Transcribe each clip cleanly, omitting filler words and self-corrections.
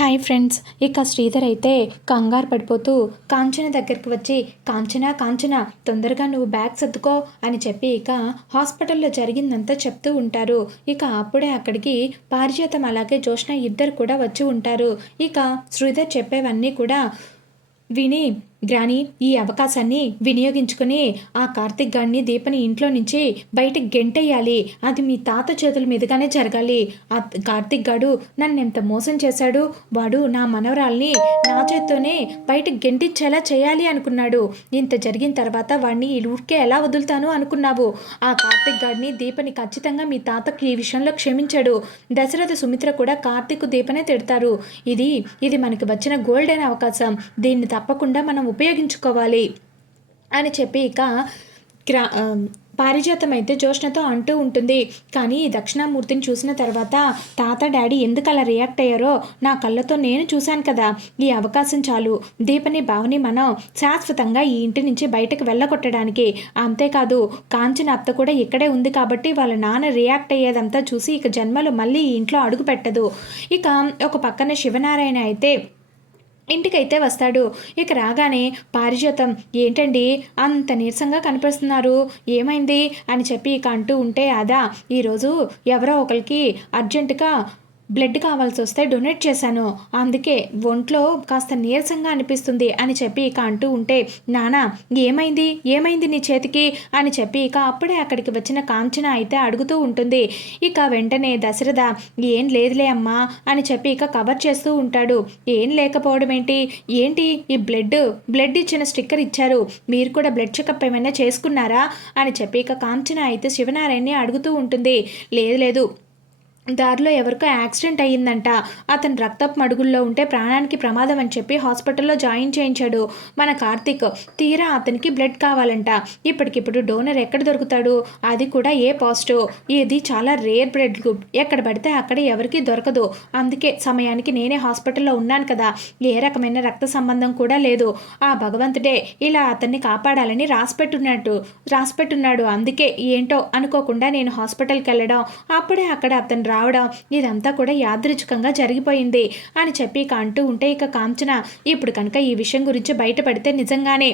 Hi friends. ఇక శ్రీధర్ అయితే కంగారు పడిపోతూ కాంచన దగ్గరికి వచ్చి కాంచన కాంచన తొందరగా నువ్వు బ్యాగ్ సర్దుకో అని చెప్పి ఇక హాస్పిటల్లో జరిగిందంతా చెప్తూ ఉంటారు. ఇక అప్పుడే అక్కడికి పారిజాతం అలాగే జోష్న ఇద్దరు కూడా వచ్చి ఉంటారు. ఇక శ్రీధర్ చెప్పేవన్నీ కూడా విని గ్రాని ఈ అవకాశాన్ని వినియోగించుకుని ఆ కార్తిక్ గాడిని దీపని ఇంట్లో నుంచి బయటకు గెంటేయాలి. అది మీ తాత చేతుల మీదుగానే జరగాలి. ఆ కార్తిక్ గాడు నన్ను ఎంత మోసం చేశాడు. వాడు నా మనవరాల్ని నా చేత్తోనే బయటకు గెంటించేలా చేయాలి అనుకున్నాడు. ఇంత జరిగిన తర్వాత వాడిని ఈ ఊరికే ఎలా వదులుతాను అనుకున్నావు. ఆ కార్తిక్ గాడిని దీపని ఖచ్చితంగా మీ తాతకు ఈ విషయంలో క్షమించాడు. దశరథ సుమిత్ర కూడా కార్తిక్ దీపనే తిడతారు. ఇది మనకి వచ్చిన గోల్డెన్ అవకాశం. దీన్ని తప్పకుండా మనం ఉపయోగించుకోవాలి అని చెప్పి ఇక పారిజాతం అయితే జోష్నతో అంటూ ఉంటుంది. కానీ దక్షిణామూర్తిని చూసిన తర్వాత తాత డాడీ ఎందుకు అలా రియాక్ట్ అయ్యారో నా కళ్ళతో నేను చూశాను కదా. ఈ అవకాశం చాలు దీపని భావని మనం శాశ్వతంగా ఈ ఇంటి నుంచి బయటకు వెళ్ళగొట్టడానికి. అంతేకాదు కాంచన అత్త కూడా ఇక్కడే ఉంది కాబట్టి వాళ్ళ నాన్న రియాక్ట్ అయ్యేదంతా చూసి ఇక జన్మలో మళ్ళీ ఈ ఇంట్లో అడుగు పెట్టదు. ఇక ఒక పక్కన శివనారాయణ అయితే ఇంటికైతే వస్తాడు. ఇక రాగానే పారిజాతం ఏంటండి అంత నీరసంగా కనిపిస్తున్నారు, ఏమైంది అని చెప్పి ఇక అంటూ ఉంటే అదా ఈరోజు ఎవరో ఒకరికి అర్జెంటుగా బ్లడ్ కావాల్సి వస్తే డొనేట్ చేశాను, అందుకే ఒంట్లో కాస్త నీరసంగా అనిపిస్తుంది అని చెప్పి ఇక అంటూ ఉంటే నానా ఏమైంది నీ చేతికి అని చెప్పి ఇక అప్పుడే అక్కడికి వచ్చిన కాంచన అయితే అడుగుతూ ఉంటుంది. ఇక వెంటనే దశరథ ఏం లేదులే అమ్మా అని చెప్పి ఇక కవర్ చేస్తూ ఉంటాడు. ఏం లేకపోవడం ఏంటి ఈ బ్లడ్ ఇచ్చిన స్టిక్కర్ ఇచ్చారు, మీరు కూడా బ్లడ్ చెకప్ ఏమైనా చేసుకున్నారా అని చెప్పి ఇక కాంచన అయితే శివనారాయణని అడుగుతూ ఉంటుంది. లేదు దారిలో ఎవరికో యాక్సిడెంట్ అయ్యిందంట, అతను రక్తపు మడుగుల్లో ఉంటే ప్రాణానికి ప్రమాదం అని చెప్పి హాస్పిటల్లో జాయిన్ చేయించాడు మన కార్తీక్. తీరా అతనికి బ్లడ్ కావాలంట. ఇప్పటికిప్పుడు డోనర్ ఎక్కడ దొరుకుతాడు, అది కూడా ఏ పాజిటివ్. ఇది చాలా రేర్ బ్లడ్ గ్రూప్, ఎక్కడ పడితే అక్కడ ఎవరికి దొరకదు. అందుకే సమయానికి నేనే హాస్పిటల్లో ఉన్నాను కదా, ఏ రకమైన రక్త సంబంధం కూడా లేదు. ఆ భగవంతుడే ఇలా అతన్ని కాపాడాలని రాసిపెట్టున్నాడు. అందుకే ఏంటో అనుకోకుండా నేను హాస్పిటల్కి వెళ్ళడం, అప్పుడే అక్కడ అతను రావడం, ఇదంతా కూడా యాదృచ్ఛికంగా జరిగిపోయింది అని చెప్పి ఇక అంటూ ఉంటే ఇక కాంచన ఇప్పుడు కనుక ఈ విషయం గురించి బయటపడితే నిజంగానే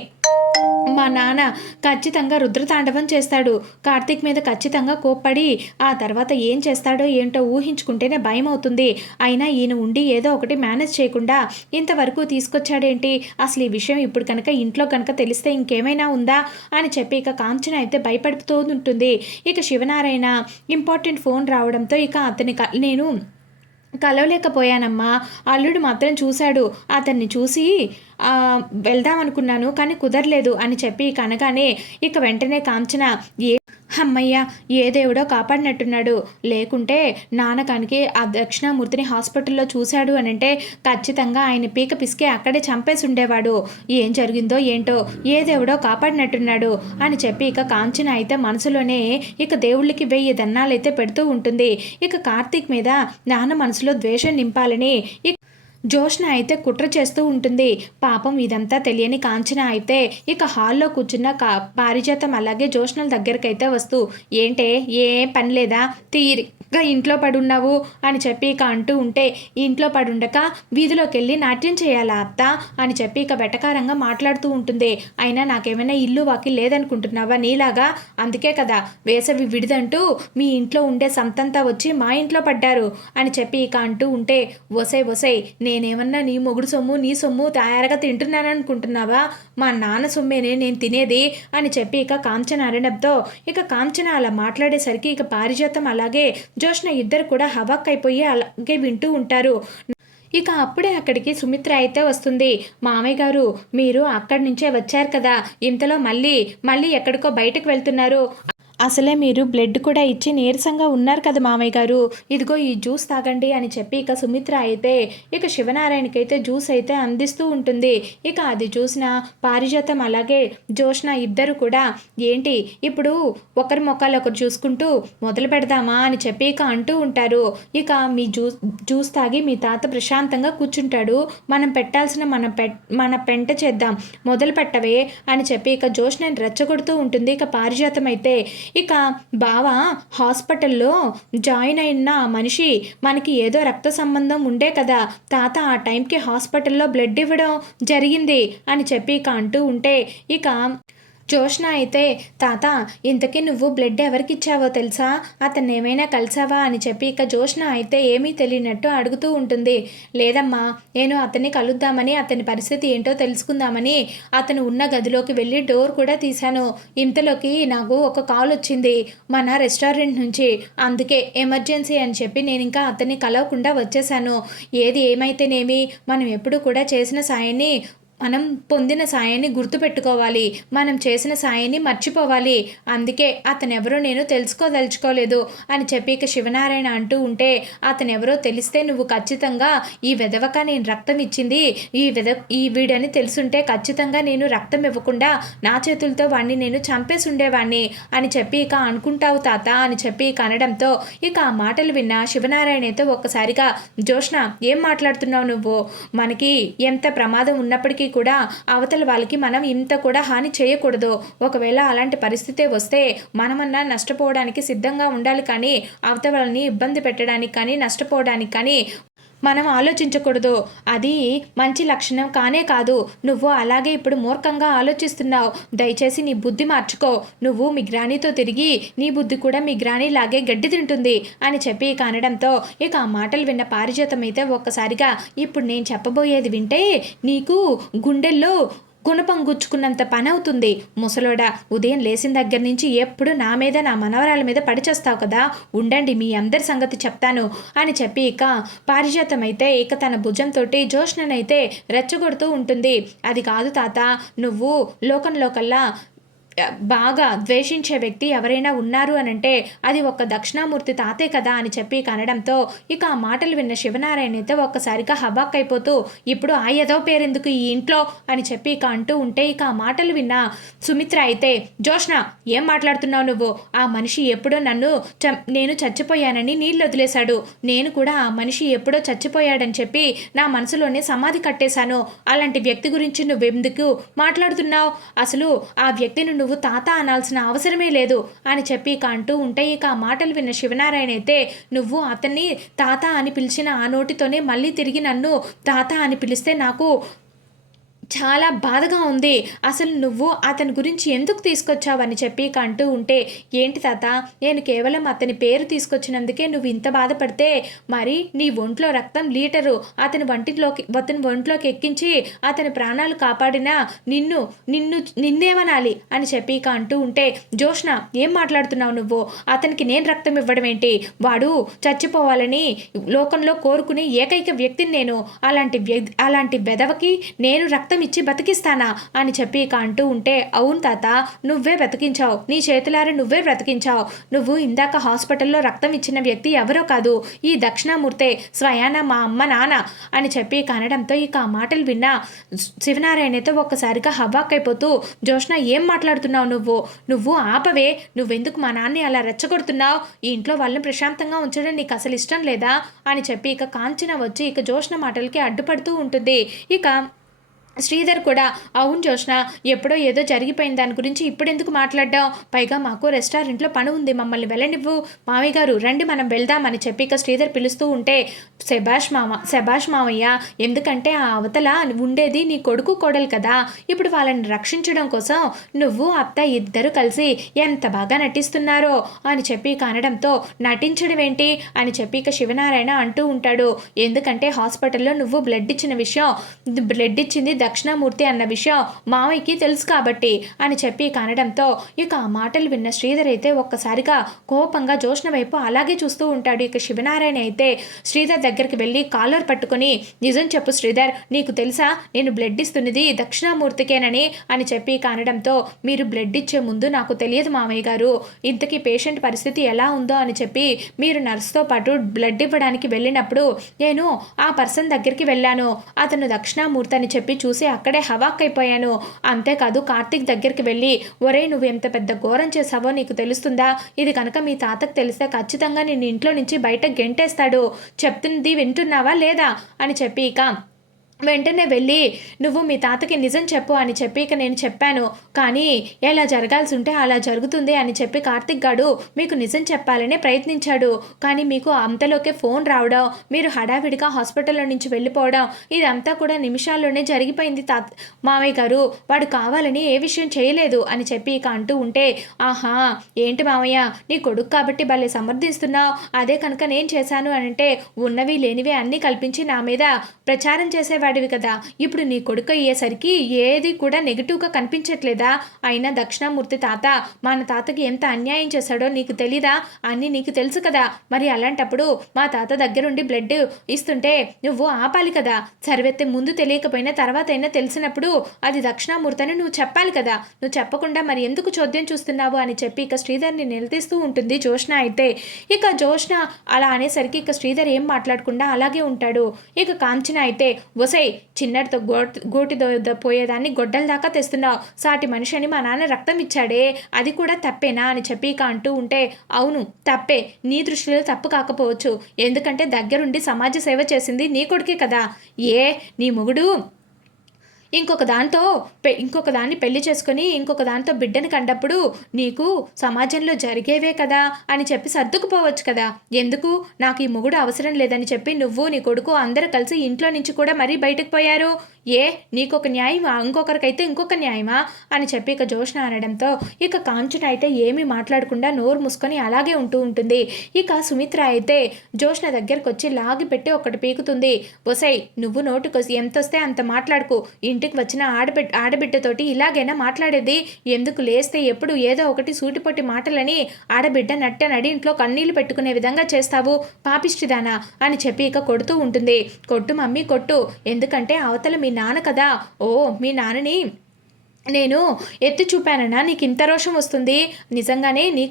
మా నాన్న ఖచ్చితంగా రుద్రతాండవం చేస్తాడు. కార్తీక్ మీద ఖచ్చితంగా కోప్పడి ఆ తర్వాత ఏం చేస్తాడో ఏంటో ఊహించుకుంటేనే భయం అవుతుంది. అయినా ఈయన ఉండి ఏదో ఒకటి మేనేజ్ చేయకుండా ఇంతవరకు తీసుకొచ్చాడేంటి, అసలు ఈ విషయం ఇప్పుడు కనుక ఇంట్లో కనుక తెలిస్తే ఇంకేమైనా ఉందా అని చెప్పి ఇక కాంచన అయితే భయపడుతూ ఉంటుంది. ఇక శివనారాయణ ఇంపార్టెంట్ ఫోన్ రావడంతో ఇక అతని నేను కలవలేకపోయానమ్మా, అల్లుడు మాత్రం చూశాడు, అతన్ని చూసి వెళ్దామనుకున్నాను కానీ కుదరలేదు అని చెప్పి ఇక అనగానే ఇక వెంటనే కాంచన అమ్మయ్య ఏ దేవుడో కాపాడినట్టున్నాడు, లేకుంటే నాన్నకానికి ఆ దక్షిణామూర్తిని హాస్పిటల్లో చూశాడు అని అంటే ఖచ్చితంగా ఆయన పీక పిసికి అక్కడే చంపేసి ఉండేవాడు. ఏం జరిగిందో ఏంటో ఏ దేవుడో కాపాడినట్టున్నాడు అని చెప్పి ఇక కాంచన అయితే మనసులోనే ఇక దేవుళ్ళకి 1000 దన్నాలైతే పెడుతూ ఉంటుంది. ఇక కార్తీక్ మీద నాన్న మనసులో ద్వేషం నింపాలని జోష్న అయితే కుట్ర చేస్తూ ఉంటుంది. పాపం ఇదంతా తెలియని కాంచన అయితే ఇక హాల్లో కూర్చున్న పారిజాతం అలాగే జోష్నల దగ్గరికి అయితే వస్తూ ఏంటే ఏ పని లేదా, తీరిగా ఇంట్లో పడున్నావు అని చెప్పి ఇక అంటూ ఉంటే ఇంట్లో పడుండక వీధిలోకి వెళ్ళి నాట్యం చేయాలా అత్త అని చెప్పి ఇక వెటకారంగా మాట్లాడుతూ ఉంటుంది. అయినా నాకేమైనా ఇల్లు వాకి లేదనుకుంటున్నావా నీలాగా, అందుకే కదా వేసవి విడిదంటూ మీ ఇంట్లో ఉండే సంతంతా వచ్చి మా ఇంట్లో పడ్డారు అని చెప్పి ఇక అంటూ ఉంటే ఒసై నేనేమన్నా నీ మొగుడు సొమ్ము నీ సొమ్ము తయారుగా తింటున్నాను అనుకుంటున్నావా, మా నాన్న సొమ్మేనే నేను తినేది అని చెప్పి ఇక కాంచన అనడంతో ఇక కాంచన అలా మాట్లాడేసరికి ఇక పారిజాతం అలాగే జోష్న ఇద్దరు కూడా హవాక్ అయిపోయి అలాగే వింటూ ఉంటారు. ఇక అప్పుడే అక్కడికి సుమిత్ర అయితే వస్తుంది. మామయ్య గారు మీరు అక్కడి నుంచే వచ్చారు కదా, ఇంతలో మళ్ళీ ఎక్కడికో బయటకు వెళ్తున్నారు, అసలే మీరు బ్లడ్ కూడా ఇచ్చి నీరసంగా ఉన్నారు కదా మామయ్య గారు, ఇదిగో ఈ జ్యూస్ తాగండి అని చెప్పి ఇక సుమిత్ర అయితే ఇక శివనారాయణకి అయితే జ్యూస్ అయితే అందిస్తూ ఉంటుంది. ఇక అది చూసిన పారిజాతం అలాగే జోష్న ఇద్దరు కూడా ఏంటి ఇప్పుడు ఒకరి మొక్కలు ఒకరు చూసుకుంటూ మొదలు పెడదామా అని చెప్పి ఇక అంటూ ఉంటారు. ఇక మీ జ్యూస్ తాగి మీ తాత ప్రశాంతంగా కూర్చుంటాడు, మనం పెట్టాల్సిన మన పెంట చేద్దాం, మొదలు పెట్టవే అని చెప్పి ఇక జోష్నని రెచ్చగొడుతూ ఉంటుంది. ఇక పారిజాతం అయితే ఇక బావ హాస్పిటల్లో జాయిన్ అయిన ఆ మనిషి మనకి ఏదో రక్త సంబంధం ఉండే కదా, తాత ఆ టైంకి హాస్పిటల్లో బ్లడ్ ఇవ్వడం జరిగింది అని చెప్పి ఇక అంటూ ఉంటే ఇక జోష్న అయితే తాత ఇంతకీ నువ్వు బ్లడ్ ఎవరికి ఇచ్చావో తెలుసా, అతన్ని ఏమైనా కలిసావా అని చెప్పి ఇక జోష్న అయితే ఏమీ తెలియనట్టు అడుగుతూ ఉంటుంది. లేదమ్మా, నేను అతన్ని కలుద్దామని అతని పరిస్థితి ఏంటో తెలుసుకుందామని అతను ఉన్న గదిలోకి వెళ్ళి డోర్ కూడా తీశాను. ఇంతలోకి నాకు ఒక కాల్ వచ్చింది మన రెస్టారెంట్ నుంచి, అందుకే ఎమర్జెన్సీ అని చెప్పి నేను ఇంకా అతన్ని కలవకుండా వచ్చేసాను. ఏది ఏమైతేనేమి మనం ఎప్పుడు కూడా చేసిన సాయాన్ని మనం పొందిన సాయాన్ని గుర్తుపెట్టుకోవాలి, మనం చేసిన సాయాన్ని మర్చిపోవాలి, అందుకే అతనెవరో నేను తెలుసుకోదలుచుకోలేదు అని చెప్పి ఇక శివనారాయణ అంటూ ఉంటే అతనెవరో తెలిస్తే నువ్వు ఖచ్చితంగా ఈ విధవక నేను రక్తం ఇచ్చింది ఈ వీడని తెలుసుంటే ఖచ్చితంగా నేను రక్తం ఇవ్వకుండా నా చేతులతో వాడిని నేను చంపేసి ఉండేవాడిని అని చెప్పి ఇక అనుకుంటావు తాత అని చెప్పి ఇక అనడంతో ఇక ఆ మాటలు విన్న శివనారాయణతో ఒక్కసారిగా జోష్న ఏం మాట్లాడుతున్నావు నువ్వు, మనకి ఎంత ప్రమాదం ఉన్నప్పటికీ కూడా అవతల వాళ్ళకి మనం ఇంత కూడా హాని చేయకూడదు. ఒకవేళ అలాంటి పరిస్థితి వస్తే మనమన్నా నష్టపోవడానికి సిద్ధంగా ఉండాలి, కానీ అవతల వాళ్ళని ఇబ్బంది పెట్టడానికి కానీ నష్టపోవడానికి కానీ మనం ఆలోచించకూడదు. అది మంచి లక్షణం కానే కాదు. నువ్వు అలాగే ఇప్పుడు మూర్ఖంగా ఆలోచిస్తున్నావు. దయచేసి నీ బుద్ధి మార్చుకో. నువ్వు మీ గ్రానీతో తిరిగి నీ బుద్ధి కూడా మీ గ్రానీ లాగే గడ్డి తింటుంది అని చెప్పి ఇక అనడంతో ఇక ఆ మాటలు విన్న పారిజాతం అయితే ఒక్కసారిగా ఇప్పుడు నేను చెప్పబోయేది వింటే నీకు గుండెల్లో గుణపం గుచ్చుకున్నంత పని అవుతుంది. ముసలోడా, ఉదయం లేచిన దగ్గర నుంచి ఎప్పుడు నా మీద నా మనవరాల మీద పడిచేస్తావు కదా, ఉండండి మీ అందరి సంగతి చెప్తాను అని చెప్పి ఇక పారిజాతం అయితే ఇక తన భుజంతోటి జోష్ననైతే రెచ్చగొడుతూ ఉంటుంది. అది కాదు తాత, నువ్వు లోకంలోకల్లా బాగా ద్వేషించే వ్యక్తి ఎవరైనా ఉన్నారు అనంటే అది ఒక దక్షిణామూర్తి తాతే కదా అని చెప్పి కనడంతో ఇక ఆ మాటలు విన్న శివనారాయణ అయితే ఒక్కసారిగా హబాక్ అయిపోతూ ఇప్పుడు ఆ ఏదో పేరెందుకు ఈ ఇంట్లో అని చెప్పి ఇక అంటూ ఉంటే ఇక ఆ మాటలు విన్న సుమిత్ర అయితే జోష్న ఏం మాట్లాడుతున్నావు నువ్వు, ఆ మనిషి ఎప్పుడో నేను చచ్చిపోయానని నీళ్ళు వదిలేశాడు, నేను కూడా ఆ మనిషి ఎప్పుడో చచ్చిపోయాడని చెప్పి నా మనసులోనే సమాధి కట్టేశాను, అలాంటి వ్యక్తి గురించి నువ్వెందుకు మాట్లాడుతున్నావు, అసలు ఆ వ్యక్తిని నువ్వు తాత అనాల్సిన అవసరమే లేదు అని చెప్పి ఇక అంటూ ఉంటే ఇక ఆ మాటలు విన్న శివనారాయణ అయితే నువ్వు అతన్ని తాత అని పిలిచిన ఆ నోటితోనే మళ్ళీ తిరిగి నన్ను తాత అని పిలిస్తే నాకు చాలా బాధగా ఉంది, అసలు నువ్వు అతని గురించి ఎందుకు తీసుకొచ్చావని చెప్పి అంటూ ఉంటే ఏంటి తాత, నేను కేవలం అతని పేరు తీసుకొచ్చినందుకే నువ్వు ఇంత బాధపడితే మరి నీ ఒంట్లో రక్తం లీటరు అతని ఒంట్లోకి ఎక్కించి అతని ప్రాణాలు కాపాడినా నిన్నేమనాలి అని చెప్పి అంటూ ఉంటే జోష్న ఏం మాట్లాడుతున్నావు నువ్వు, అతనికి నేను రక్తం ఇవ్వడం ఏంటి, వాడు చచ్చిపోవాలని లోకంలో కోరుకునే ఏకైక వ్యక్తిని నేను, అలాంటి బెదవకి నేను రక్తం ఇచ్చి బతికిస్తానా అని చెప్పి ఇక అంటూ ఉంటే అవును తాత, నువ్వే బ్రతికించావు, నీ చేతులారా నువ్వే బ్రతికించావు, నువ్వు ఇందాక హాస్పిటల్లో రక్తం ఇచ్చిన వ్యక్తి ఎవరో కాదు, ఈ దక్షిణామూర్తే స్వయాన మా అమ్మ నాన్న అని చెప్పి అనడంతో ఇక ఆ మాటలు విన్నా శివనారాయణతో ఒక్కసారిగా హవాక్ అయిపోతూ జోష్న ఏం మాట్లాడుతున్నావు నువ్వు ఆపవే, నువ్వెందుకు మా నాన్ని అలా రెచ్చగొడుతున్నావు, ఈ ఇంట్లో వాళ్ళని ప్రశాంతంగా ఉంచడం నీకు అసలు ఇష్టం లేదా అని చెప్పి ఇక కాంచన వచ్చి ఇక జోష్న మాటలకి అడ్డుపడుతూ ఉంటుంది. ఇక శ్రీధర్ కూడా అవును జోష్న, ఎప్పుడో ఏదో జరిగిపోయిన దాని గురించి ఇప్పుడెందుకు మాట్లాడ్డావు, పైగా మాకు రెస్టారెంట్లో పని ఉంది, మమ్మల్ని వెళ్ళనివ్వు, మావయ్య గారు రండి మనం వెళ్దామని చెప్పి ఇక శ్రీధర్ పిలుస్తూ ఉంటే శభాష్ మావయ్య, ఎందుకంటే ఆ అవతల ఉండేది నీ కొడుకు కోడలు కదా, ఇప్పుడు వాళ్ళని రక్షించడం కోసం నువ్వు అత్త ఇద్దరు కలిసి ఎంత బాగా నటిస్తున్నారో అని చెప్పి అనడంతో నటించడం ఏంటి అని చెప్పి ఇక శివనారాయణ అంటూ ఉంటాడు. ఎందుకంటే హాస్పిటల్లో నువ్వు బ్లడ్ ఇచ్చింది దక్షిణామూర్తి అన్న విషయం మావయ్యకి తెలుసు కాబట్టి అని చెప్పి అనడంతో ఇక ఆ మాటలు విన్న శ్రీధర్ అయితే ఒక్కసారిగా కోపంగా జోష్న వైపు అలాగే చూస్తూ ఉంటాడు. ఇక శివనారాయణ అయితే శ్రీధర్ దగ్గరికి వెళ్ళి కాలర్ పట్టుకుని నిజం చెప్పు శ్రీధర్, నీకు తెలుసా నేను బ్లడ్ ఇస్తున్నది దక్షిణామూర్తికేనని అని చెప్పి అనడంతో మీరు బ్లడ్ ఇచ్చే ముందు నాకు తెలియదు మావయ్య గారు, ఇంతకీ పేషెంట్ పరిస్థితి ఎలా ఉందో అని చెప్పి మీరు నర్స్తో పాటు బ్లడ్ ఇవ్వడానికి వెళ్ళినప్పుడు నేను ఆ పర్సన్ దగ్గరికి వెళ్ళాను, అతను దక్షిణామూర్తి అని చెప్పి చూసి అక్కడే హవాక్ అయిపోయాను. అంతేకాదు కార్తీక్ దగ్గరికి వెళ్ళి ఒరే నువ్వు ఎంత పెద్ద ఘోరం చేసావో నీకు తెలుస్తుందా, ఇది కనుక మీ తాతకు తెలిస్తే ఖచ్చితంగా నిన్ను ఇంట్లో నుంచి బయట గెంటేస్తాడు, చెప్తుంది వింటున్నావా లేదా అని చెప్పి వెంటనే వెళ్ళి నువ్వు మీ తాతకి నిజం చెప్పు అని చెప్పి ఇక నేను చెప్పాను. కానీ ఎలా జరగాల్సి ఉంటే అలా జరుగుతుంది అని చెప్పి కార్తిక్ గాడు మీకు నిజం చెప్పాలనే ప్రయత్నించాడు. కానీ మీకు అంతలోకే ఫోన్ రావడం, మీరు హడావిడిగా హాస్పిటల్లో నుంచి వెళ్ళిపోవడం ఇదంతా కూడా నిమిషాల్లోనే జరిగిపోయింది మావయ్య గారు. వాడు కావాలని ఏ విషయం చేయలేదు అని చెప్పి ఇక అంటూ ఉంటే, ఆహా ఏంటి మావయ్య నీ కొడుకు కాబట్టి భలే సమర్థిస్తున్నావు. అదే కనుక నేను చేశాను అని అంటే ఉన్నవి లేనివి అన్నీ కల్పించి నా మీద ప్రచారం చేసేవాడివి కదా. ఇప్పుడు నీ కొడుకు అయ్యేసరికి ఏది కూడా నెగిటివ్గా కనిపించట్లేదా? అయినా దక్షిణామూర్తి తాత మన తాతకి ఎంత అన్యాయం చేశాడో నీకు తెలీదా? అన్నీ నీకు తెలుసు కదా. మరి అలాంటప్పుడు మా తాత దగ్గరుండి బ్లడ్ ఇస్తుంటే నువ్వు ఆపాలి కదా. సర్వెత్తే ముందు తెలియకపోయినా తర్వాత అయినా తెలిసినప్పుడు అది దక్షిణామూర్తి అని నువ్వు చెప్పాలి కదా. నువ్వు చెప్పకుండా మరి ఎందుకు చోద్యం చూస్తున్నావు అని చెప్పి ఇక శ్రీధర్ని నిలదీస్తూ ఉంటుంది జ్యోష్ణ అయితే. ఇక జ్యోష్ణ అలా అనేసరికి ఇక శ్రీధర్ ఏం మాట్లాడకుండా అలాగే ఉంటాడు. ఇక కాంచన అయితే వసై చిన్నటితో గోటి పోయేదాన్ని గొడ్డల దాకా తెస్తున్నావు. సాటి మనిషిని మా నాన్న రక్తం ఇచ్చాడే అది కూడా తప్పేనా అని చెప్పి ఇక అంటూ ఉంటే, అవును తప్పే, నీ దృష్టిలో తప్పు కాకపోవచ్చు. ఎందుకంటే దగ్గరుండి సమాజ సేవ చేసింది నీ కొడుకే కదా. నీ మొగుడు ఇంకొక దాన్ని పెళ్లి చేసుకొని ఇంకొక దాంతో బిడ్డని కండప్పుడు నీకు సమాజంలో జరిగేవే కదా అని చెప్పి సర్దుకుపోవచ్చు కదా. ఎందుకు నాకు ఈ మొగుడు అవసరం లేదని చెప్పి నువ్వు నీ కొడుకు అందరూ కలిసి ఇంట్లో నుంచి కూడా మరీ బయటకు పోయారు. నీకొక న్యాయమా, ఇంకొకరికైతే ఇంకొక న్యాయమా అని చెప్పి ఇక జ్యోష్ణ అనడంతో ఇక కాంచన అయితే ఏమీ మాట్లాడకుండా నోరు మూసుకొని అలాగే ఉంటూ ఉంటుంది. ఇక సుమిత్ర అయితే జ్యోష్ణ దగ్గరకు వచ్చి లాగి పెట్టి ఒకటి పీకుతుంది. ఒసై నువ్వు నోటికొసి ఎంతొస్తే అంత మాట్లాడుకు. ఇంటికి వచ్చిన ఆడబిడ్డతోటి ఇలాగైనా మాట్లాడేది? ఎందుకు లేస్తే ఎప్పుడు ఏదో ఒకటి సూటిపొట్టి మాటలని ఆడబిడ్డ నడి ఇంట్లో కన్నీళ్లు పెట్టుకునే విధంగా చేస్తావు పాపిష్టిదానా అని చెప్పి ఇక కొడుతూ ఉంటుంది. కొట్టు మమ్మీ కొట్టు, ఎందుకంటే అవతల మీ నాన్న కదా. మీ నాన్నని నేను ఎత్తి చూపానన్నా నీకు ఇంత రోషం వస్తుంది? నిజంగానే నీ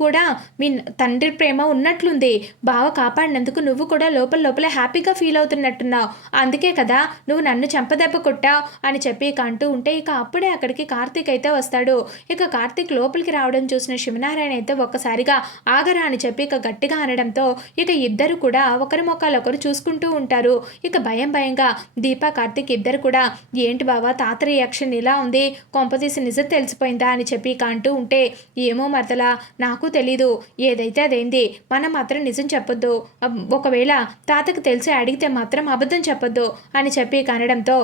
కూడా మీ తండ్రి ప్రేమ ఉన్నట్లుంది. బావ కాపాడినందుకు నువ్వు కూడా లోపల హ్యాపీగా ఫీల్ అవుతున్నట్టున్నావు. అందుకే కదా నువ్వు నన్ను చెంపదెబ్బ కొట్టావు అని చెప్పి ఇక అంటూ ఉంటే ఇక అప్పుడే అక్కడికి కార్తీక్ అయితే వస్తాడు. ఇక కార్తీక్ లోపలికి రావడం చూసిన శివనారాయణ అయితే ఒక్కసారిగా ఆగరా అని చెప్పి ఇక గట్టిగా అనడంతో ఇక ఇద్దరు కూడా ఒకరి మొక్కలు ఒకరు చూసుకుంటూ ఉంటారు. ఇక భయంగా దీపా కార్తీక్ ఇద్దరు కూడా ఏంటి బావా తాత రియాక్షన్ ఇలా ఉంది, కొంపతీసి నిజం తెలిసిపోయిందా అని చెప్పి ఇక అంటూ ఉంటే, ఏమో మరదలా నాకు తెలీదు, ఏదైతే అదేంది, మనం మాత్రం నిజం చెప్పొద్దు. ఒకవేళ తాతకు తెలిసి అడిగితే మాత్రం అబద్ధం చెప్పొద్దు అని చెప్పి ఇక అనడంతో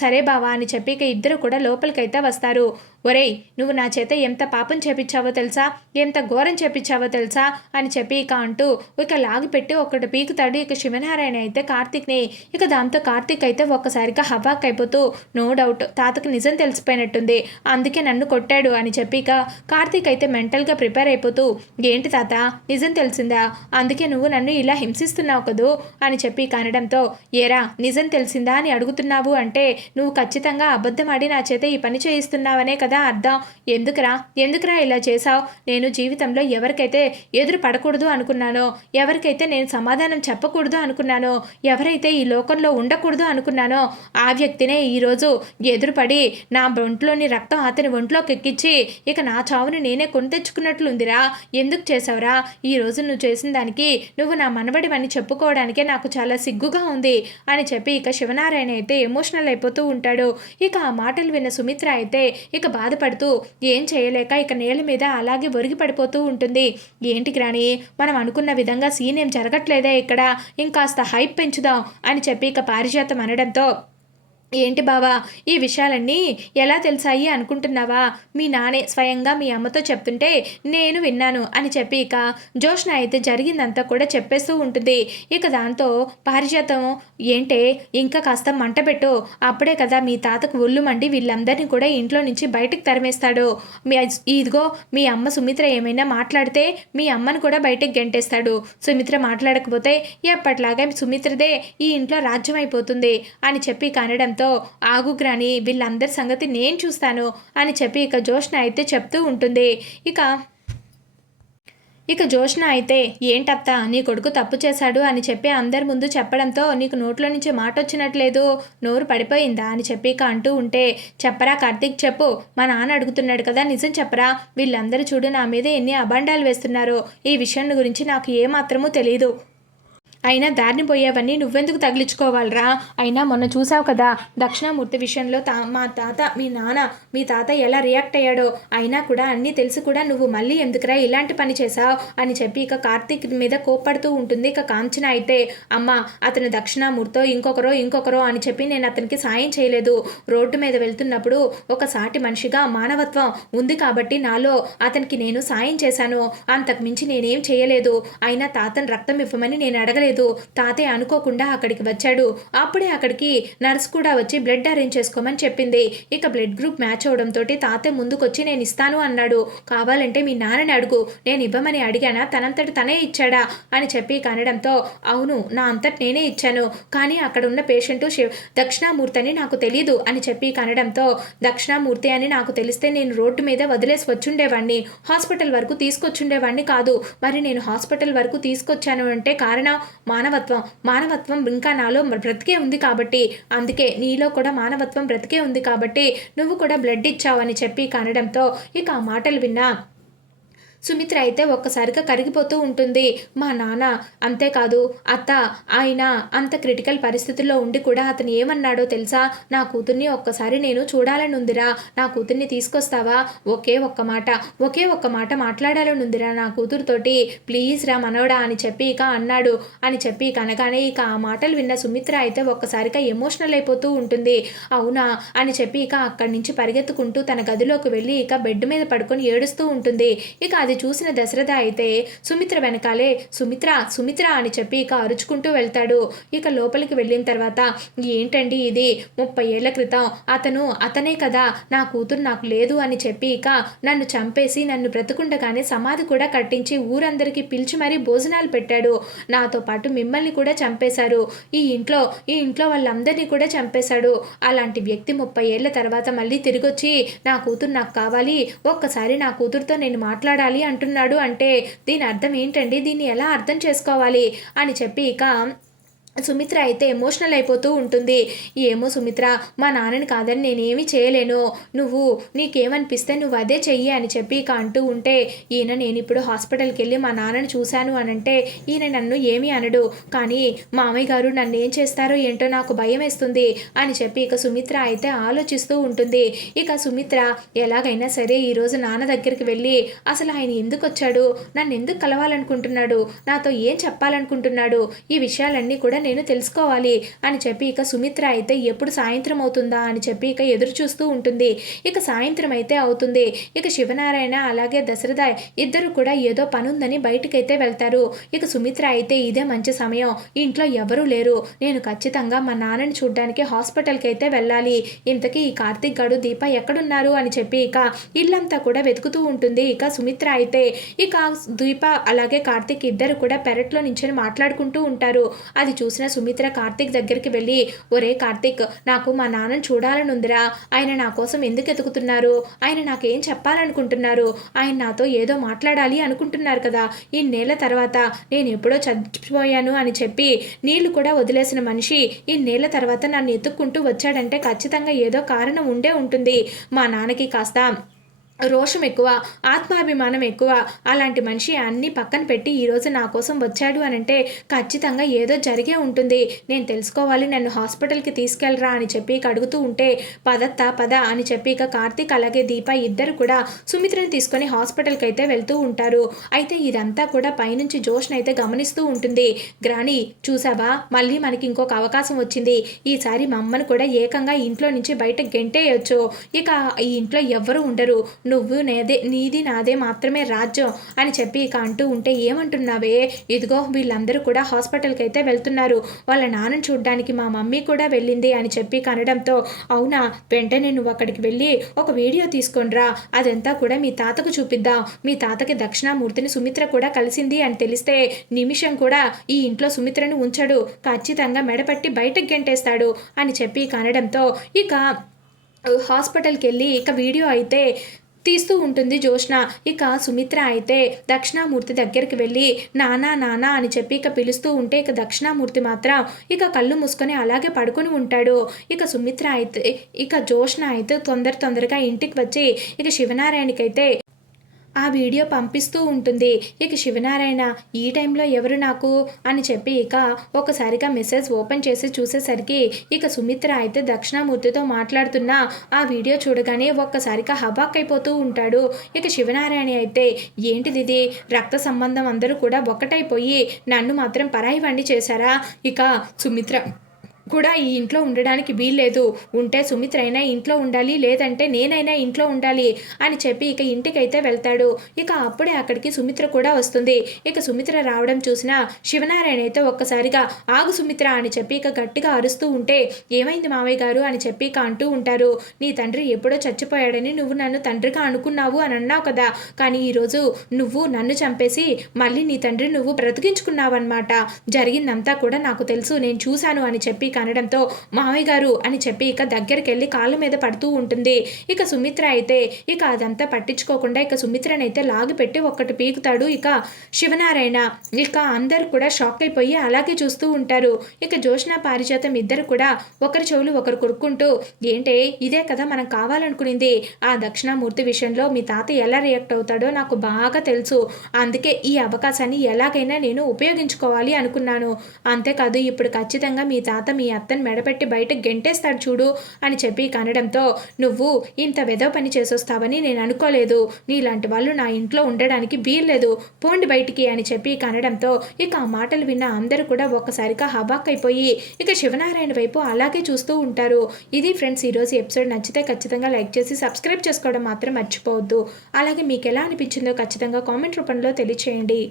సరే బావా అని చెప్పి ఇక ఇద్దరు కూడా లోపలికైతే వస్తారు. ఒరేయ్ నువ్వు నా చేత ఎంత పాపం చేపించావో తెలుసా, ఎంత ఘోరం చేపించావో తెలుసా అని చెప్పి ఇక అంటూ ఇక లాగిపెట్టి ఒకటి పీకుతాడు ఇక శివనారాయణ అయితే కార్తీక్ని. ఇక దాంతో కార్తీక్ అయితే ఒక్కసారిగా హవాక్ అయిపోతూ, నో డౌట్ తాతకు నిజం తెలిసిపోయినట్టుంది, అందుకే నన్ను కొట్టాడు అని చెప్పి ఇక కార్తీక్ అయితే మెంటల్గా ప్రిపేర్ అయిపోతూ, ఏంటి తాత నిజం తెలిసిందా, అందుకే నువ్వు నన్ను ఇలా హింసిస్తున్నావు కదూ అని చెప్పి ఇక అనడంతో, ఏరా నిజం తెలిసిందా అని అడుగుతున్నావు అంటే నువ్వు ఖచ్చితంగా అబద్ధం ఆడి నా చేత ఈ పని చేయిస్తున్నావనే కదా అర్థం. ఎందుకురా ఇలా చేశావు? నేను జీవితంలో ఎవరికైతే ఎదురు పడకూడదు అనుకున్నానో, ఎవరికైతే నేను సమాధానం చెప్పకూడదు అనుకున్నానో, ఎవరైతే ఈ లోకంలో ఉండకూడదు అనుకున్నానో ఆ వ్యక్తినే ఈరోజు ఎదురుపడి నా ఒంట్లోని రక్తం అతని ఒంట్లోకి ఎక్కించి ఇక నా చావుని నేనే కొని తెచ్చుకున్నట్లుందిరా. ఎందుకు చేసావురా? ఈరోజు నువ్వు చేసిన దానికి నువ్వు నా మనవడివని చెప్పుకోవడానికే నాకు చాలా సిగ్గుగా ఉంది అని చెప్పి ఇక శివనారాయణ అయితే ఎమోషనల్ అయిపోతూ ఉంటాడు. ఇక ఆ మాటలు విన్న సుమిత్ర అయితే ఇక బాధపడుతూ ఏం చేయలేక ఇక నేల మీద అలాగే ఒరిగి పడిపోతూ ఉంటుంది. ఏంటి గ్రాని మనం అనుకున్న విధంగా సీన్ ఏం జరగట్లేదే ఇక్కడ, ఇంకాస్త హైప్ పెంచుదాం అని చెప్పి ఇక పారిజాతం అనడంతో, ఏంటి బావా ఈ విషయాలన్నీ ఎలా తెలిసాయి అనుకుంటున్నావా? మీ నానే స్వయంగా మీ అమ్మతో చెప్తుంటే నేను విన్నాను అని చెప్పి ఇక జ్యోష్ణ అయితే జరిగిందంతా కూడా చెప్పేస్తూ ఉంటుంది. ఇక దాంతో పారిజాతం, ఏంటే ఇంకా కాస్త మంట పెట్టు, అప్పుడే కదా మీ తాతకు ఒళ్ళు మండి వీళ్ళందరినీ కూడా ఇంట్లో నుంచి బయటకు తరిమేస్తాడు. ఇదిగో మీ అమ్మ సుమిత్ర ఏమైనా మాట్లాడితే మీ అమ్మను కూడా బయటకు గెంటేస్తాడు. సుమిత్ర మాట్లాడకపోతే ఎప్పట్లాగా సుమిత్రదే ఈ ఇంట్లో రాజ్యం అయిపోతుంది అని చెప్పి కనడంతో, ఆగుగ్రాని వీళ్ళందరి సంగతి నేను చూస్తాను అని చెప్పి ఇక జ్యోష్ణ అయితే చెప్తూ ఉంటుంది. ఇక జ్యోష్ణ అయితే, ఏంటత్త నీ కొడుకు తప్పు చేశాడు అని చెప్పి అందరి ముందు చెప్పడంతో నీకు నోట్లో నుంచి మాట వచ్చినట్లేదు, నోరు పడిపోయిందా అని చెప్పి ఇక అంటూ ఉంటే, చెప్పరా కార్తీక్ చెప్పు, మా నాన్న అడుగుతున్నాడు కదా నిజం చెప్పరా, వీళ్ళందరూ చూడు నా మీద ఎన్ని అబండాలు వేస్తున్నారో, ఈ విషయం గురించి నాకు ఏమాత్రమూ తెలియదు అయినా దారిని పోయేవన్నీ నువ్వెందుకు తగిలించుకోవాలరా? అయినా మొన్న చూసావు కదా దక్షిణామూర్తి విషయంలో మా తాత మీ తాత ఎలా రియాక్ట్ అయ్యాడో. అయినా కూడా అన్నీ తెలిసి కూడా నువ్వు మళ్ళీ ఎందుకురా ఇలాంటి పని చేశావు అని చెప్పి ఇక కార్తీక్ మీద కోప్పడుతూ ఉంటుంది. ఇక కాంచన అయితే అమ్మ అతను దక్షిణామూర్తో ఇంకొకరో అని చెప్పి నేను అతనికి సాయం చేయలేదు. రోడ్డు మీద వెళ్తున్నప్పుడు ఒక సాటి మనిషిగా మానవత్వం ఉంది కాబట్టి నాలో అతనికి నేను సాయం చేశాను. అంతకు మించి నేనేం చేయలేదు. అయినా తాతను రక్తం ఇవ్వమని నేను అడగలేదు. తాతే అనుకోకుండా అక్కడికి వచ్చాడు. అప్పుడే అక్కడికి నర్స్ కూడా వచ్చి బ్లడ్ అరేంజ్ చేసుకోమని చెప్పింది. ఇక బ్లడ్ గ్రూప్ మ్యాచ్ అవడంతో తాతే ముందుకొచ్చి నేను ఇస్తాను అన్నాడు. కావాలంటే మీ నాన్నని అడుగు, నేను ఇవ్వమని అడిగానా, తనంతటి తనే ఇచ్చాడా అని చెప్పి కనడంతో అవును నా అంతటి నేనే ఇచ్చాను, కానీ అక్కడ ఉన్న పేషెంట్ దక్షిణామూర్తి అని నాకు తెలీదు అని చెప్పి కనడంతో దక్షిణామూర్తి అని నాకు తెలిస్తే నేను రోడ్డు మీద వదిలేసి వచ్చుండేవాడిని, హాస్పిటల్ వరకు తీసుకొచ్చుండేవాడిని కాదు. మరి నేను హాస్పిటల్ వరకు తీసుకొచ్చాను అంటే కారణం మానవత్వం ఇంకా నాలో బ్రతికే ఉంది కాబట్టి, అందుకే నీలో కూడా మానవత్వం బ్రతికే ఉంది కాబట్టి నువ్వు కూడా బ్లడ్ ఇచ్చావు అని చెప్పి కనడంతో ఇక ఆ మాటలు విన్నా సుమిత్ర అయితే ఒక్కసారిగా కరిగిపోతూ ఉంటుంది. మా నాన్న అంతేకాదు అత్త, ఆయన అంత క్రిటికల్ పరిస్థితుల్లో ఉండి కూడా అతను ఏమన్నాడో తెలుసా? నా కూతుర్ని ఒక్కసారి నేను చూడాలని ఉందిరా, నా కూతుర్ని తీసుకొస్తావా? ఒకే ఒక్క మాట మాట్లాడాలని ఉందిరా నా కూతురుతోటి, ప్లీజ్ రా మనవడా అని చెప్పి ఇక అన్నాడు. అని చెప్పి కనగానే ఇక ఆ మాటలు విన్న సుమిత్ర అయితే ఒక్కసారిగా ఎమోషనల్ అయిపోతూ ఉంటుంది. అవునా అని చెప్పి ఇక అక్కడి నుంచి పరిగెత్తుకుంటూ తన గదిలోకి వెళ్ళి ఇక బెడ్ మీద పడుకొని ఏడుస్తూ ఉంటుంది. ఇక అది చూసిన దశరథ అయితే సుమిత్ర వెనకాలే సుమిత్ర అని చెప్పి ఇక అరుచుకుంటూ వెళ్తాడు. ఇక లోపలికి వెళ్ళిన తర్వాత ఏంటండి ఇది, 30 ఏళ్ల క్రితం అతనే కదా నా కూతురు నాకు లేదు అని చెప్పి ఇక నన్ను చంపేసి నన్ను బ్రతుకుండగానే సమాధి కూడా కట్టించి ఊరందరికీ పిలిచి మరీ భోజనాలు పెట్టాడు. నాతో పాటు మిమ్మల్ని కూడా చంపేశారు. ఈ ఇంట్లో వాళ్ళందరినీ కూడా చంపేశాడు. అలాంటి వ్యక్తి 30 ఏళ్ల తర్వాత మళ్ళీ తిరిగొచ్చి నా కూతురు నాకు కావాలి, ఒక్కసారి నా కూతురుతో నేను మాట్లాడాలి అంటున్నాడు అంటే దీని అర్థం ఏంటండి, దీన్ని ఎలా అర్థం చేసుకోవాలి అని చెప్పి ఇక సుమిత్ర అయితే ఎమోషనల్ అయిపోతూ ఉంటుంది. ఏమో సుమిత్ర, మా నాన్నని కాదని నేనేమీ చేయలేను, నీకేమనిపిస్తే నువ్వు అదే చెయ్యి అని చెప్పి ఇక అంటూ ఉంటే నేను ఇప్పుడు హాస్పిటల్కి వెళ్ళి మా నాన్నని చూశాను అనంటే ఈయన నన్ను ఏమీ అనడు, కానీ మామయ్య గారు నన్ను ఏం చేస్తారో ఏంటో నాకు భయం వేస్తుంది అని చెప్పి ఇక సుమిత్ర అయితే ఆలోచిస్తూ ఉంటుంది. ఇక సుమిత్ర ఎలాగైనా సరే ఈరోజు నాన్న దగ్గరికి వెళ్ళి అసలు ఆయన ఎందుకు వచ్చాడు, నన్ను ఎందుకు కలవాలనుకుంటున్నాడు, నాతో ఏం చెప్పాలనుకుంటున్నాడు, ఈ విషయాలన్నీ కూడా నేను తెలుసుకోవాలి అని చెప్పి ఇక సుమిత్ర అయితే ఎప్పుడు సాయంత్రం అవుతుందా అని చెప్పి ఇక ఎదురు చూస్తూ ఉంటుంది. ఇక సాయంత్రం అయితే అవుతుంది. ఇక శివనారాయణ అలాగే దశరథ ఇద్దరు కూడా ఏదో పనుందని బయటికైతే వెళ్తారు. ఇక సుమిత్ర అయితే ఇదే మంచి సమయం, ఇంట్లో ఎవరూ లేరు, నేను ఖచ్చితంగా మా నాన్నని చూడ్డానికి హాస్పిటల్కి అయితే వెళ్ళాలి, ఇంతకీ ఈ కార్తీక్ గడు దీప ఎక్కడున్నారు అని చెప్పి ఇక ఇల్లంతా కూడా వెతుకుతూ ఉంటుంది. ఇక సుమిత్ర అయితే ఇక దీప అలాగే కార్తీక్ ఇద్దరు కూడా పెరట్లో నించొని మాట్లాడుకుంటూ ఉంటారు. అది చూసిన సుమిత్ర కార్తీక్ దగ్గరికి వెళ్ళి, ఒరే కార్తీక్, నాకు మా నాన్నని చూడాలని ఉందిరా, ఆయన నా కోసం ఎందుకు ఎతుకుతున్నారు, ఆయన నాకేం చెప్పాలనుకుంటున్నారు, ఆయన నాతో ఏదో మాట్లాడాలి అనుకుంటున్నారు కదా, ఇన్నేళ్ల తర్వాత నేను ఎప్పుడో చచ్చిపోయాను అని చెప్పి నీళ్లు కూడా వదిలేసిన మనిషి ఇన్నేళ్ల తర్వాత నన్ను ఎత్తుక్కుంటూ వచ్చాడంటే ఖచ్చితంగా ఏదో కారణం ఉండే ఉంటుంది. మా నాన్నకి కాస్త రోషం ఎక్కువ, ఆత్మాభిమానం ఎక్కువ, అలాంటి మనిషి అన్నీ పక్కన పెట్టి ఈరోజు నా కోసం వచ్చాడు అనంటే ఖచ్చితంగా ఏదో జరిగే ఉంటుంది, నేను తెలుసుకోవాలి, నన్ను హాస్పిటల్కి తీసుకెళ్ళరా అని చెప్పి ఇక అడుగుతూ ఉంటే పద అని చెప్పి ఇక కార్తీక్ అలాగే దీప ఇద్దరు కూడా సుమిత్రని తీసుకొని హాస్పిటల్కి అయితే వెళ్తూ ఉంటారు. అయితే ఇదంతా కూడా పైనుంచి జోష్ని అయితే గమనిస్తూ ఉంటుంది. గ్రాని చూసావా, మళ్ళీ మనకి ఇంకొక అవకాశం వచ్చింది, ఈసారి మా అమ్మను కూడా ఏకంగా ఇంట్లో నుంచి బయట గెంటేయచ్చు, ఇక ఈ ఇంట్లో ఎవ్వరూ ఉండరు, నువ్వు నీది నాదే మాత్రమే రాజ్యం అని చెప్పి ఇక అంటూ ఉంటే ఏమంటున్నావే, ఇదిగో వీళ్ళందరూ కూడా హాస్పిటల్కి అయితే వెళ్తున్నారు, వాళ్ళ నాన్నని చూడ్డానికి మా మమ్మీ కూడా వెళ్ళింది అని చెప్పి కనడంతో అవునా, వెంటనే నువ్వు అక్కడికి వెళ్ళి ఒక వీడియో తీసుకొనిరా, అదంతా కూడా మీ తాతకు చూపిద్దాం, మీ తాతకి దక్షిణామూర్తిని సుమిత్ర కూడా కలిసింది అని తెలిస్తే నిమిషం కూడా ఈ ఇంట్లో సుమిత్రను ఉంచడు, ఖచ్చితంగా మెడపట్టి బయటకు గెంటేస్తాడు అని చెప్పి కనడంతో ఇక హాస్పిటల్కి వెళ్ళి ఇక వీడియో అయితే తీస్తూ ఉంటుంది జోష్న. ఇక సుమిత్ర అయితే దక్షిణామూర్తి దగ్గరికి వెళ్ళి నానా అని చెప్పి ఇక పిలుస్తూ ఉంటే ఇక దక్షిణామూర్తి మాత్రం ఇక కళ్ళు మూసుకొని అలాగే పడుకొని ఉంటాడు. ఇక సుమిత్ర అయితే ఇక జోష్న అయితే తొందరగా ఇంటికి వచ్చి ఇక శివనారాయణకైతే ఆ వీడియో పంపిస్తూ ఉంటుంది. ఇక శివనారాయణ ఈ టైంలో ఎవరు నాకు అని చెప్పి ఇక ఒకసారిగా మెసేజ్ ఓపెన్ చేసి చూసేసరికి ఇక సుమిత్ర అయితే దక్షిణామూర్తితో మాట్లాడుతున్న ఆ వీడియో చూడగానే ఒక్కసారిగా హబాక్ అయిపోతూ ఉంటాడు. ఇక శివనారాయణ అయితే ఏంటిది రక్త సంబంధం అందరూ కూడా ఒక్కటైపోయి నన్ను మాత్రం పరాయి వండి చేశారా? ఇక సుమిత్ర కూడా ఈ ఇంట్లో ఉండడానికి వీల్లేదు. ఉంటే సుమిత్ర అయినా ఇంట్లో ఉండాలి, లేదంటే నేనైనా ఇంట్లో ఉండాలి అని చెప్పి ఇక ఇంటికైతే వెళ్తాడు. ఇక అప్పుడే అక్కడికి సుమిత్ర కూడా వస్తుంది. ఇక సుమిత్ర రావడం చూసిన శివనారాయణ అయితే ఒక్కసారిగా ఆగు సుమిత్ర అని చెప్పి ఇక గట్టిగా అరుస్తూ ఉంటే ఏమైంది మావయ్య గారు అని చెప్పి ఇక అంటూ ఉంటారు. నీ తండ్రి ఎప్పుడో చచ్చిపోయాడని నువ్వు నన్ను తండ్రిగా అనుకున్నావు అని అన్నావు కదా, కానీ ఈరోజు నువ్వు నన్ను చంపేసి మళ్ళీ నీ తండ్రి నువ్వు బ్రతికించుకున్నావన్నమాట. జరిగిందంతా కూడా నాకు తెలుసు, నేను చూశాను అని చెప్పి అనడంతో మావయ్య గారు అని చెప్పి ఇక దగ్గరికి వెళ్ళి కాళ్ళ మీద పడుతూ ఉంటుంది. ఇక సుమిత్ర అయితే ఇక అదంతా పట్టించుకోకుండా ఇక సుమిత్రనైతే లాగి పెట్టి ఒక్కటి పీకుతాడు ఇక శివనారాయణ. ఇక అందరు కూడా షాక్ అయిపోయి అలాగే చూస్తూ ఉంటారు. ఇక జోష్న పారిజాతం ఇద్దరు కూడా ఒకరి చెవులు ఒకరు కొరుక్కుంటూ ఏంటే ఇదే కదా మనం కావాలనుకునింది, ఆ దక్షిణామూర్తి విషయంలో మీ తాత ఎలా రియాక్ట్ అవుతాడో నాకు బాగా తెలుసు, అందుకే ఈ అవకాశాన్ని ఎలాగైనా నేను ఉపయోగించుకోవాలి అనుకున్నాను. అంతేకాదు ఇప్పుడు ఖచ్చితంగా మీ తాత మీ అత్తని మెడపెట్టి బయట గెంటేస్తాడు చూడు అని చెప్పి కనడంతో నువ్వు ఇంత వెదవ పని చేసొస్తావని నేను అనుకోలేదు, నీలాంటి వాళ్ళు నా ఇంట్లో ఉండడానికి వీల్లేదు, పోండి బయటికి అని చెప్పి కనడంతో ఇక ఆ మాటలు విన్న అందరూ కూడా ఒక్కసారిగా హబాక్ అయిపోయి ఇక శివనారాయణ వైపు అలాగే చూస్తూ ఉంటారు. ఇది ఫ్రెండ్స్ ఈరోజు ఎపిసోడ్. నచ్చితే ఖచ్చితంగా లైక్ చేసి సబ్స్క్రైబ్ చేసుకోవడం మాత్రం మర్చిపోవద్దు. అలాగే మీకు ఎలా అనిపించిందో ఖచ్చితంగా కామెంట్ రూపంలో తెలియచేయండి.